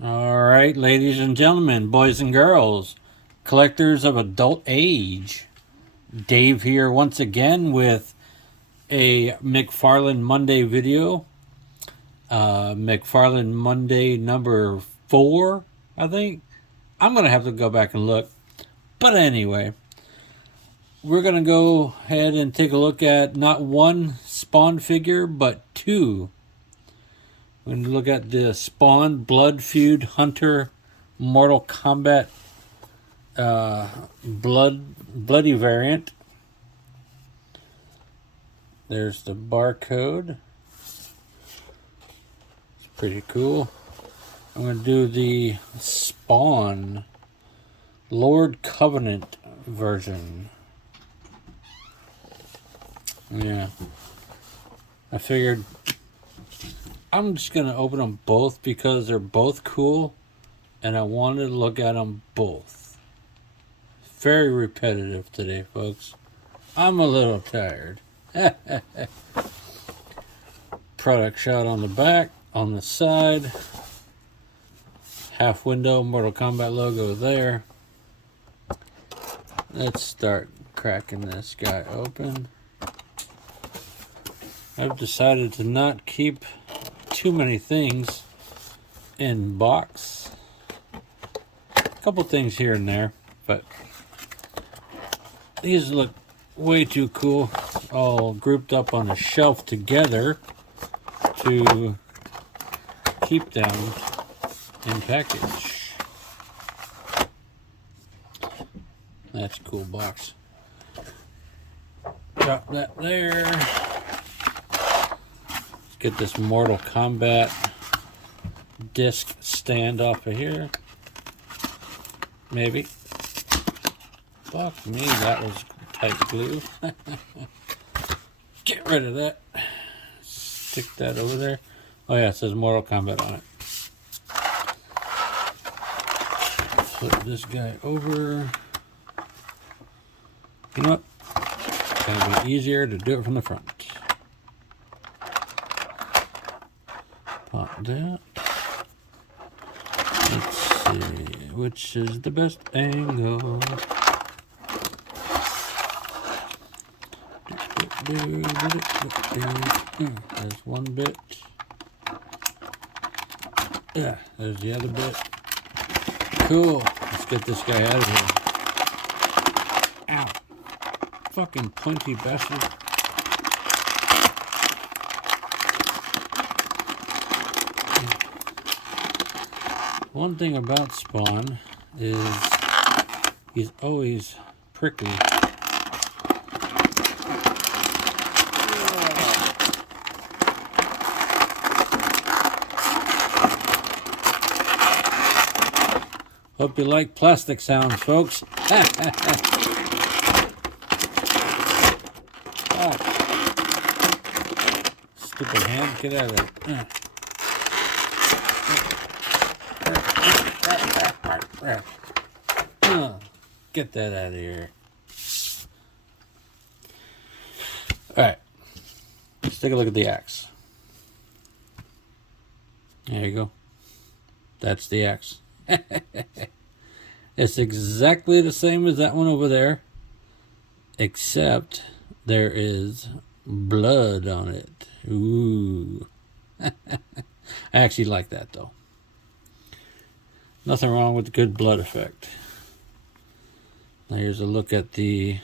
All right, ladies and gentlemen, boys and girls, collectors of adult age. Dave here once again with a McFarlane Monday video. McFarlane Monday number 4, I think. I'm going to have to go back and look. But anyway, we're going to go ahead and take a look at not one Spawn figure, but two. We're going to look at the Spawn Blood Feud Hunter Mortal Kombat bloody variant. There's the barcode. It's pretty cool. I'm going to do the Spawn Lord Covenant version. Yeah. I figured I'm just going to open them both because they're both cool and I wanted to look at them both. Very repetitive today, folks. I'm a little tired. Product shot on the back, on the side. Half window, Mortal Kombat logo there. Let's start cracking this guy open. I've decided to not keep too many things in box. A couple things here and there, but these look way too cool, all grouped up on a shelf together to keep them in package. That's a cool box. Drop that there. Let's get this Mortal Kombat disc stand off of here. Maybe. Fuck me, that was tight glue. Get rid of that. Stick that over there. Oh yeah, it says Mortal Kombat on it. Flip this guy over. You know what? It's gonna be easier to do it from the front. Pop that. Let's see, which is the best angle? There's one bit. Yeah, there's the other bit. Cool. Let's get this guy out of here. Ow. Fucking pointy bastard. One thing about Spawn is he's always prickly. Hope you like plastic sounds, folks. Oh. Stupid hand, get out of there. Get that out of here. Alright. Let's take a look at the axe. There you go. That's the axe. It's exactly the same as that one over there, except there is blood on it. Ooh. I actually like that though. Nothing wrong with the good blood effect. Now here's a look at the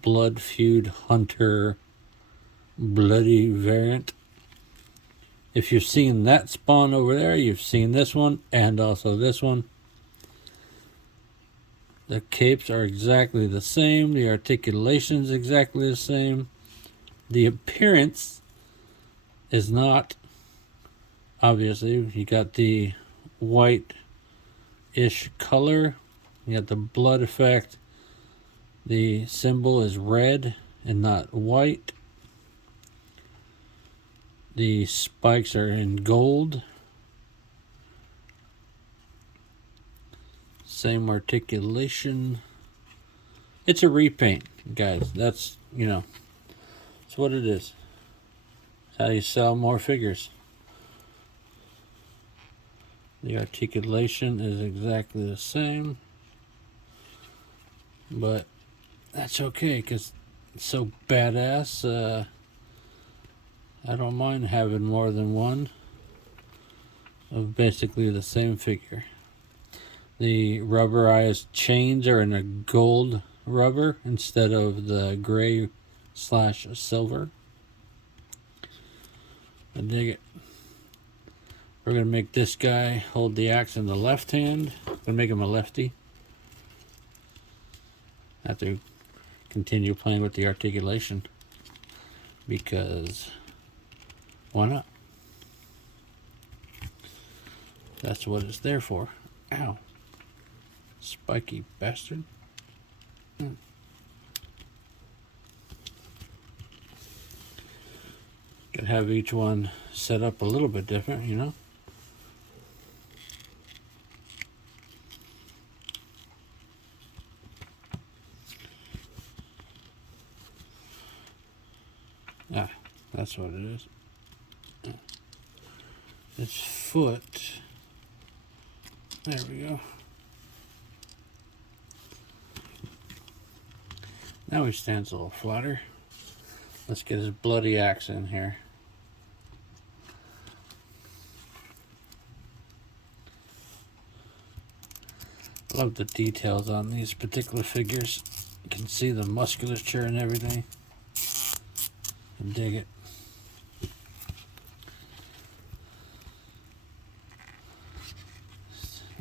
Blood Feud Hunter bloody variant. If you've seen that Spawn over there, you've seen this one and also this one. The capes are exactly the same. The articulation is exactly the same. The appearance is not. Obviously, you got the white-ish color. You got the blood effect. The symbol is red and not white. The spikes are in gold. Same articulation. It's a repaint, guys. That's, that's what it is. It's how you sell more figures. The articulation is exactly the same, but that's okay because it's so badass. I don't mind having more than one of basically the same figure. The rubberized chains are in a gold rubber instead of the gray/silver. I dig it. We're going to make this guy hold the axe in the left hand. Going to make him a lefty. I have to continue playing with the articulation because why not? That's what it's there for. Ow. Spiky bastard. Could have each one set up a little bit different, you know? Ah, that's what it is. This foot. There we go. Now he stands a little flatter. Let's get his bloody axe in here. Love the details on these particular figures. You can see the musculature and everything. I dig it.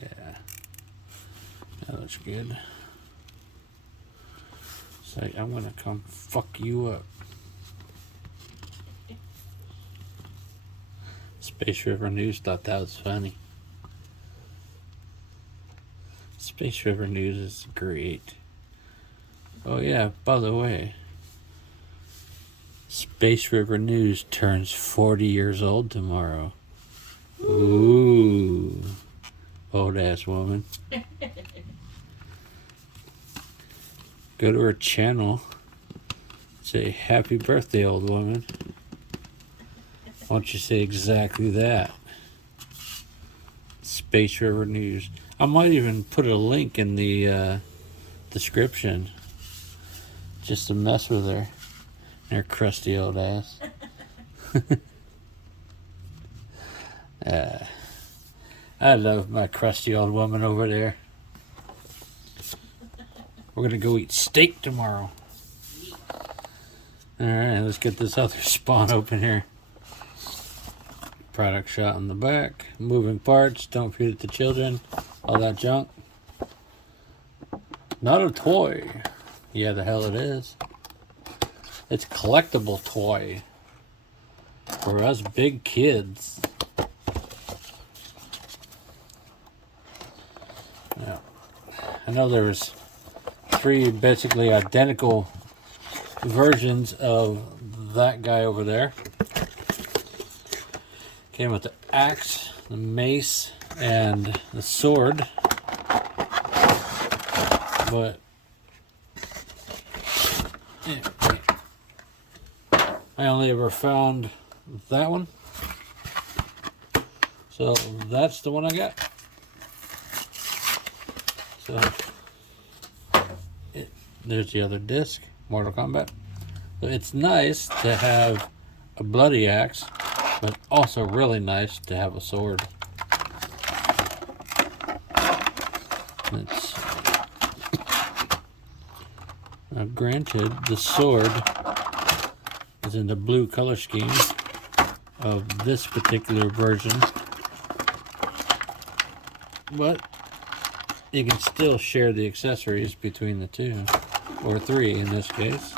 Yeah, that looks good. So I'm gonna come fuck you up. Space River News thought that was funny. Space River News is great. Oh yeah, by the way, Space River News turns 40 years old tomorrow. Ooh, old ass woman. Go to her channel. Say happy birthday, old woman. Why don't you say exactly that? Space River News. I might even put a link in the description just to mess with her and her crusty old ass. I love my crusty old woman over there. We're gonna go eat steak tomorrow. Alright, let's get this other spawn open here. Product shot on the back. Moving parts, don't feed it to children. All that junk. Not a toy. Yeah, the hell it is. It's a collectible toy for us big kids. Yeah. I know there's 3 basically identical versions of that guy over there. Came with the axe, the mace, and the sword. But I only ever found that one. So that's the one I got. So there's the other disc, Mortal Kombat. So it's nice to have a bloody axe, but also really nice to have a sword. It's now granted, the sword is in the blue color scheme of this particular version, but you can still share the accessories between the 2, or 3 in this case.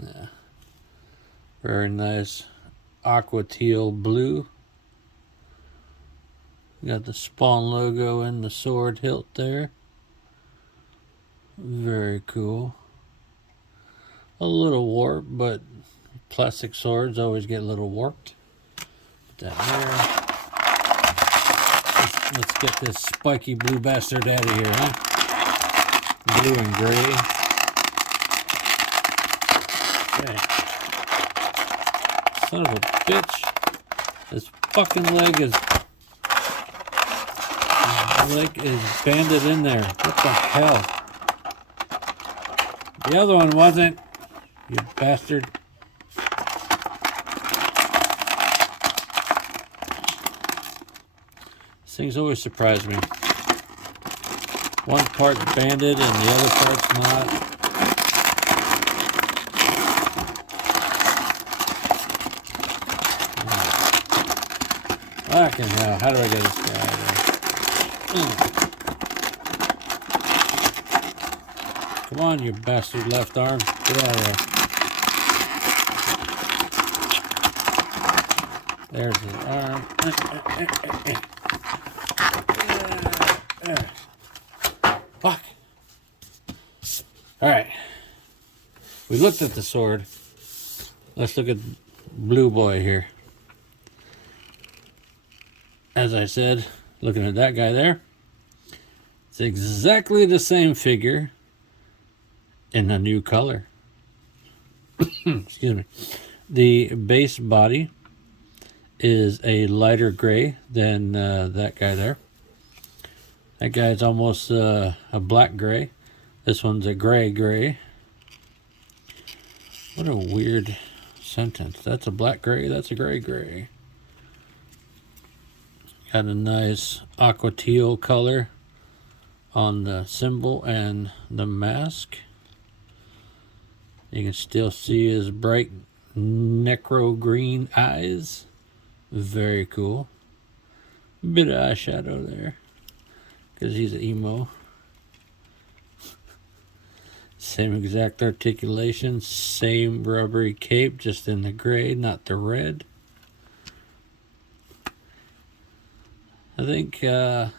Yeah. Very nice aqua teal blue. Got the Spawn logo and the sword hilt there. Very cool. A little warped, but plastic swords always get a little warped. Put that there. Let's get this spiky blue bastard out of here, huh? Blue and gray. Okay. Son of a bitch. His fucking leg is banded in there. What the hell? The other one wasn't. You bastard. These things always surprise me. One part's banded and the other part's not. Fucking hell. How do I get this guy out of there? Come on, you bastard left arm. Get out of there. There's his arm. Fuck. Alright. We looked at the sword. Let's look at Blue Boy here. As I said, looking at that guy there, it's exactly the same figure in a new color. Excuse me. The base body is a lighter gray than that guy there. That guy's almost a black gray. This one's a gray. What a weird sentence. That's a black gray, that's a gray. Got a nice aqua teal color on the symbol and the mask. You can still see his bright necro green eyes. Very cool. Bit of eyeshadow there, because he's an emo. Same exact articulation, same rubbery cape, just in the gray, not the red. I think it's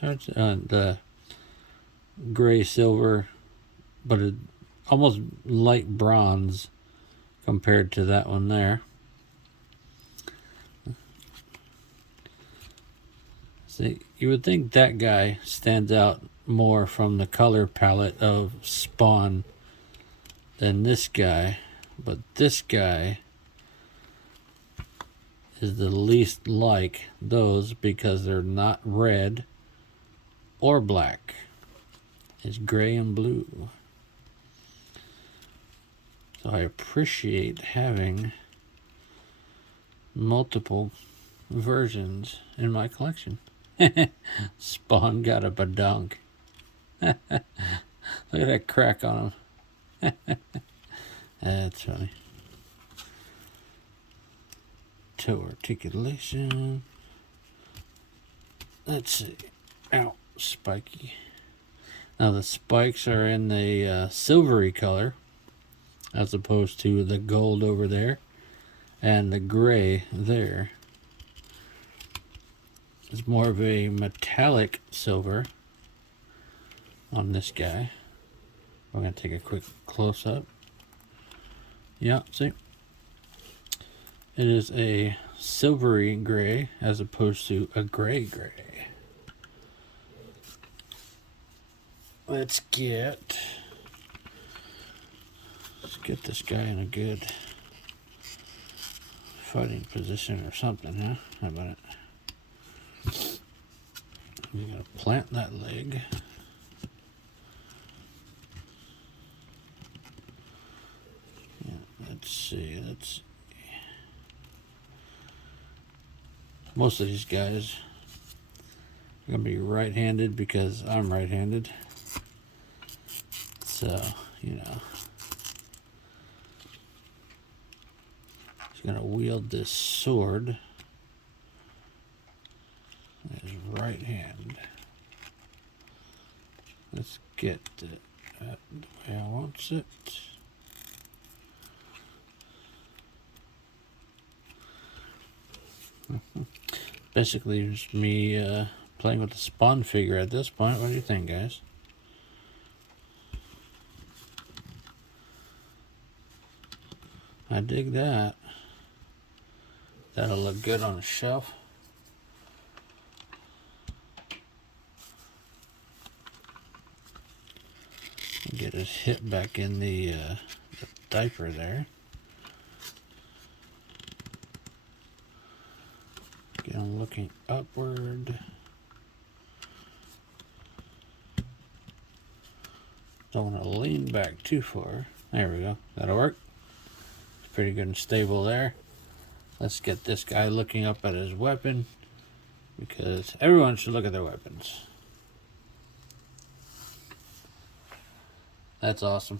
hard to, the gray silver, but it almost light bronze compared to that one there. See, you would think that guy stands out more from the color palette of Spawn than this guy, but this guy is the least like those because they're not red or black. It's gray and blue. So I appreciate having multiple versions in my collection. Spawn got a badonk. Look at that crack on him. That's funny. Toe articulation. Let's see. Ow, spiky. Now the spikes are in the silvery color, as opposed to the gold over there and the gray there. It's more of a metallic silver on this guy. I'm going to take a quick close-up. Yeah, see? It is a silvery gray as opposed to a gray. Let's get this guy in a good fighting position or something, huh? How about it? We're going to plant that leg. Yeah, let's see. Most of these guys are going to be right-handed because I'm right-handed. So, you know. He's going to wield this sword with his right hand. Let's get it the way I want it. Basically, just me playing with the Spawn figure at this point. What do you think, guys? I dig that. That'll look good on a shelf. Get his hip back in the diaper there. Get him looking upward. Don't want to lean back too far. There we go. That'll work. It's pretty good and stable there. Let's get this guy looking up at his weapon, because everyone should look at their weapons. That's awesome.